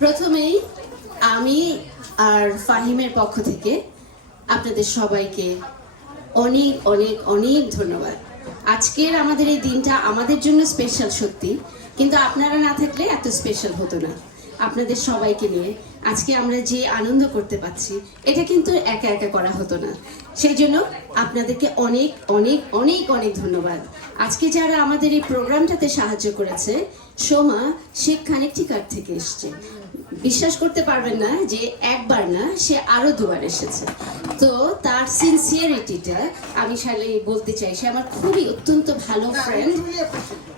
প্রথমেই আমি আর ফাহিমের পক্ষ থেকে আপনাদের সবাইকে অনেক অনেক অনেক ধন্যবাদ। আজকের আমাদের এই দিনটা আমাদের জন্য স্পেশাল সত্যি, কিন্তু আপনারা না থাকলে এত স্পেশাল হতো না। আপনাদের সবাইকে নিয়ে আজকে আমরা যে আনন্দ করতে পারছি এটা কিন্তু একা একা করা হতো না। সেই জন্য আপনাদেরকে অনেক অনেক অনেক অনেক ধন্যবাদ। আজকে যারা আমাদের এই প্রোগ্রামটাতে সাহায্য করেছে সোমা সে কানেকটিকার থেকে এসছে। বিশ্বাস করতে পারবেন না যে একবার না সে আরও দুবার এসেছে। তো তার সিনসিয়ারিটিটা আমি সালে বলতে চাই সে আমার খুবই অত্যন্ত ভালো friend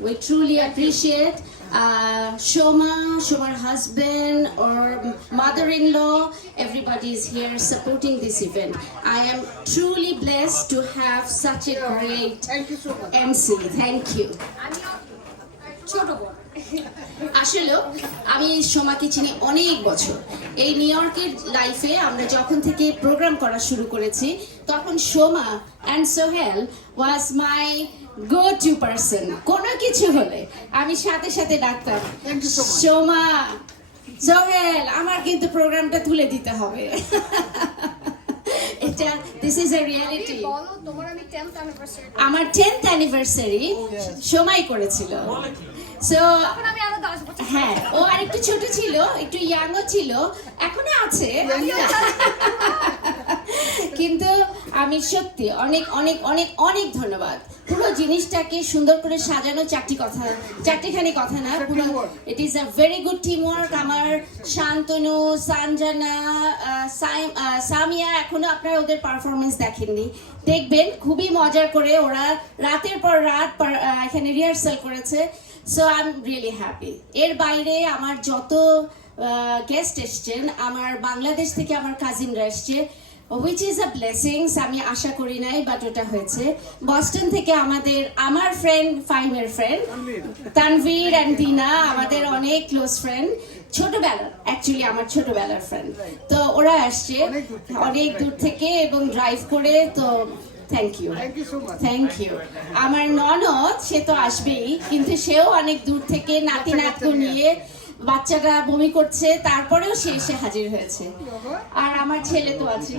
we truly appreciate uh, Shoma, Shoma's husband or mother-in-law. Everybody is here supporting this event. I am truly blessed to have such a great Thank you so much. MC. Thank you. ছোট বোন আসলে আমি সোমাকে চিনি অনেক বছর এই new ইয়র্কের লাইফে আমরা যখন থেকে প্রোগ্রাম করা শুরু করেছি তখন Soma and Sohel was my go to person কোনো কিছু হলে আমি সাথে সাথে ডাকতাম much. সোমা সোহেল আমার কিন্তু প্রোগ্রামটা তুলে দিতে হবে। এটা দিস ইজ এ রিয়ালিটি বলো 10th অ্যানিভার্সারি আমার টেন্থ অ্যানিভার্সারি সময় করেছিল। সো তখন আমি আরও 10 বছর হ্যাঁ ও আরেকটু ছোট ছিল একটু ইয়াংও ছিল এখনও আছে। কিন্তু আমি সত্যি অনেক অনেক অনেক অনেক ধন্যবাদ। পুরো জিনিসটাকে সুন্দর করে সাজানো চারটি কথা চারটিখানি কথা না পুরো it is a very good team work আমার শান্তনু সানজানা সামিয়া এখনও আপনারা ওদের পারফরমেন্স দেখেননি। দেখবেন খুবই মজার করে ওরা রাতের পর রাত এখানে রিহার্সাল করেছে। So I am really happy এর বাইরে আমার যত গেস্ট এসছেন আমার বাংলাদেশ থেকে আমার কাজিনরা এসছে। উইচ ইজ আ ব্লেসিংস আমি আশা করি নাই বাট ওটা হয়েছে। বস্টন থেকে আমাদের আমার ফ্রেন্ড ফাইমের ফ্রেন্ড তানভীর অ্যান্ড দিনা আমাদের অনেক ক্লোজ ফ্রেন্ড ছোটবেলার অ্যাকচুয়ালি আমার ছোটবেলার ফ্রেন্ড তো ওরা আসছে অনেক দূর থেকে। এবং ড্রাইভ করে তো থ্যাংক ইউ. থ্যাংক ইউ আমার ননদ সে তো আসবেই কিন্তু সেও অনেক দূর থেকে নাতি নাতকু নিয়ে বাচ্চাটা বমি করছে তারপরেও সে এসে হাজির হয়েছে। আর আমার ছেলে তো আছে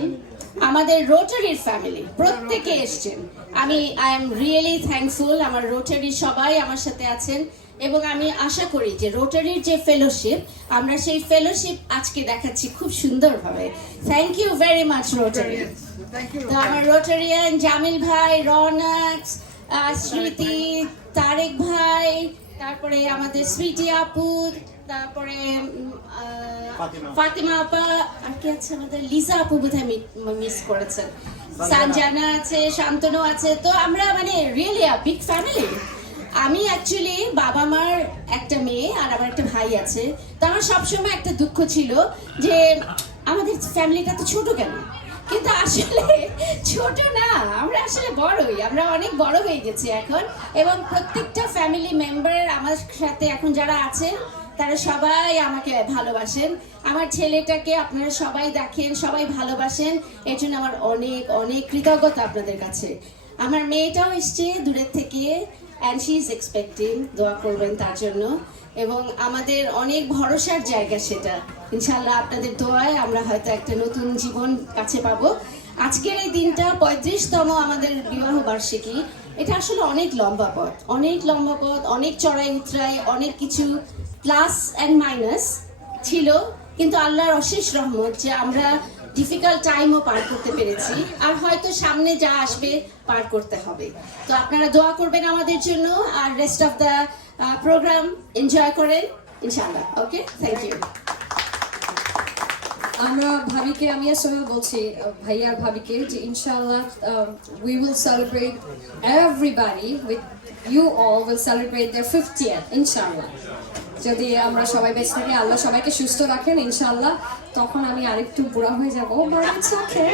আমাদের রোটারির ফ্যামিলি প্রত্যেকে এসছেন। আমি আই এম রিয়েলি থ্যাঙ্কফুল আমার রোটারি সবাই আমার সাথে আছেন এবং আমি আশা করি যে রোটারির যে ফেলোশিপ আমরা সেই ফেলোশিপ আজকে দেখাচ্ছি খুব সুন্দরভাবে। Thank you very much Rotary. তো আমার রোটারিয়ান জামিল ভাই রনক আহ, স্মৃতি তারেক ভাই তারপরে আমাদের স্মৃতি আপু তারপরে ফাতিমা। আপা আর কি আছে আমাদের? লিজা আপু বোধহয় মিস করেছেন। সানজানা। আছে শান্তনু আছে। তো আমরা মানে রিয়েলি বিগ ফ্যামিলি আমি অ্যাকচুয়ালি বাবা মার একটা মেয়ে আর আমার একটা ভাই আছে। তো আমার সবসময় একটা দুঃখ ছিল যে আমাদের ফ্যামিলিটা তো ছোট কেন? কিন্তু আসলে ছোট না আমরা আসলে বড়ই। আমরা অনেক বড় হয়ে গেছি এখন। এবং প্রত্যেকটা ফ্যামিলি মেম্বার আমার সাথে এখন যারা আছে তারা সবাই আমাকে ভালোবাসেন। আমার ছেলেটাকে আপনারা সবাই দেখেন, সবাই ভালোবাসেন। এর জন্য আমার অনেক অনেক কৃতজ্ঞতা আপনাদের কাছে। আমার মেয়েটাও এসছে দূরের থেকে অ্যান্ড শি ইজ এক্সপেক্টিং দোয়া করবেন তার জন্য। এবং আমাদের অনেক ভরসার জায়গা সেটা। ইনশাল্লাহ আপনাদের দোয়ায় আমরা হয়তো একটা নতুন জীবন কাছে পাবো। আজকের এই দিনটা পঁয়ত্রিশতম আমাদের বিবাহ বার্ষিকী। এটা আসলে অনেক লম্বা পথ। অনেক লম্বা পথ, অনেক চড়াই উতরাই অনেক কিছু প্লাস অ্যান্ড মাইনাস ছিল, কিন্তু আল্লাহর অশেষ রহমত যে আমরা ডিফিকাল্ট টাইমও পার করতে পেরেছি, আর হয়তো সামনে যা আসবে পার করতে হবে। তো আপনারা দোয়া করবেন আমাদের জন্য, আর rest of the programme enjoy করেন, ইনশাআল্লাহ ওকে থ্যাংক ইউ আমরা ভাবিকে, আমি আসলে বলছি, ভাইয়া ভাবিকে যে ইনশাআল্লাহ we will celebrate everybody with you all will celebrate the fiftieth ইনশাআল্লাহ। যদি আমরা সবাই বেঁচে থাকি, আল্লাহ সবাইকে সুস্থ রাখেন, ইনশাআল্লাহ। তখন আমি আরেকটু বুড়া হয়ে যাব বাট ইটস ওকে